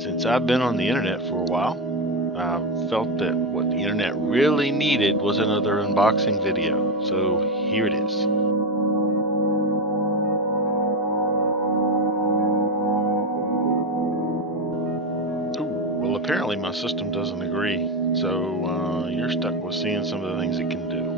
Since I've been on the internet for a while, I felt that what the internet really needed was another unboxing video, so here it is. Ooh, well, apparently my system doesn't agree, so you're stuck with seeing some of the things it can do.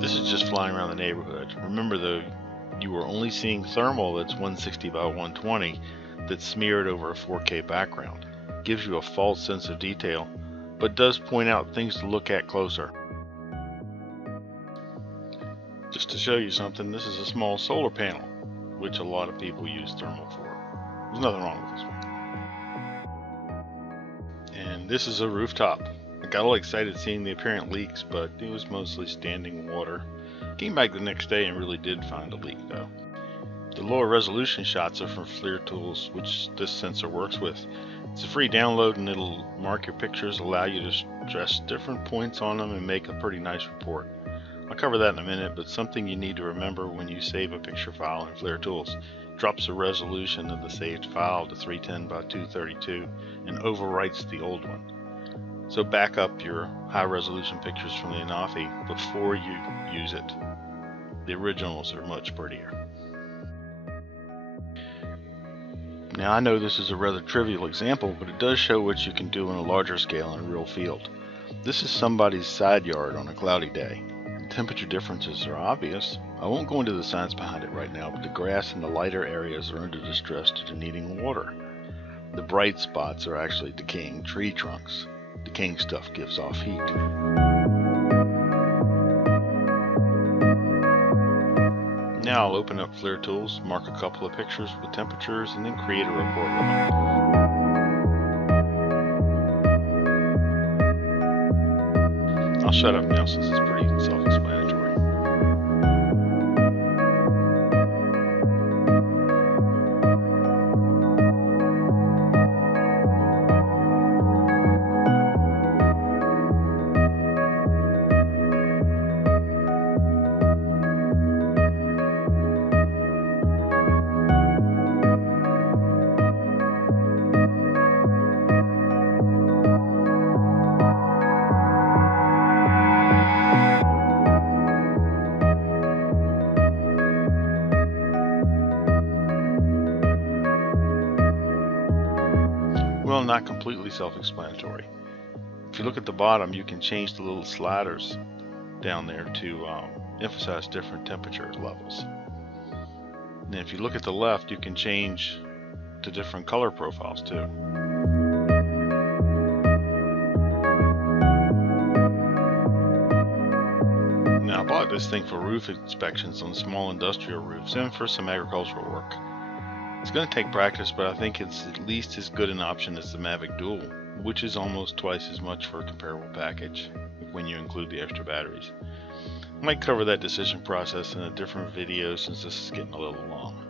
This is just flying around the neighborhood. Remember though, you were only seeing thermal that's 160 by 120 that's smeared over a 4K background. Gives you a false sense of detail, but does point out things to look at closer. Just to show you something, this is a small solar panel, which a lot of people use thermal for. There's nothing wrong with this one. And this is a rooftop. I got all excited seeing the apparent leaks, but it was mostly standing water. Came back the next day and really did find a leak though. The lower resolution shots are from FLIR tools, which this sensor works with. It's a free download and it'll mark your pictures, allow you to stress different points on them and make a pretty nice report. I'll cover that in a minute, but something you need to remember when you save a picture file in FLIR tools. Drops the resolution of the saved file to 310 by 232 and overwrites the old one. So back up your high resolution pictures from the Anafi before you use it. The originals are much prettier. Now I know this is a rather trivial example, but it does show what you can do on a larger scale in a real field. This is somebody's side yard on a cloudy day. The temperature differences are obvious. I won't go into the science behind it right now, but the grass in the lighter areas are under distress due to needing water. The bright spots are actually decaying tree trunks. Decaying stuff gives off heat. Now I'll open up FLIR tools, mark a couple of pictures with temperatures, and then create a report with them. I'll shut up now since it's pretty self-explanatory. Well, not completely self-explanatory. If you look at the bottom, you can change the little sliders down there to emphasize different temperature levels. And if you look at the left, you can change to different color profiles too. Now I bought this thing for roof inspections on small industrial roofs and for some agricultural work. It's going to take practice, but I think it's at least as good an option as the Mavic Dual, which is almost twice as much for a comparable package when you include the extra batteries. I might cover that decision process in a different video since this is getting a little long.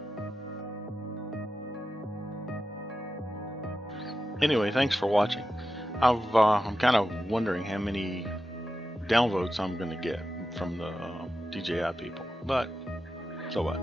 Anyway, thanks for watching. I'm kind of wondering how many downvotes I'm going to get from the DJI people, but so what?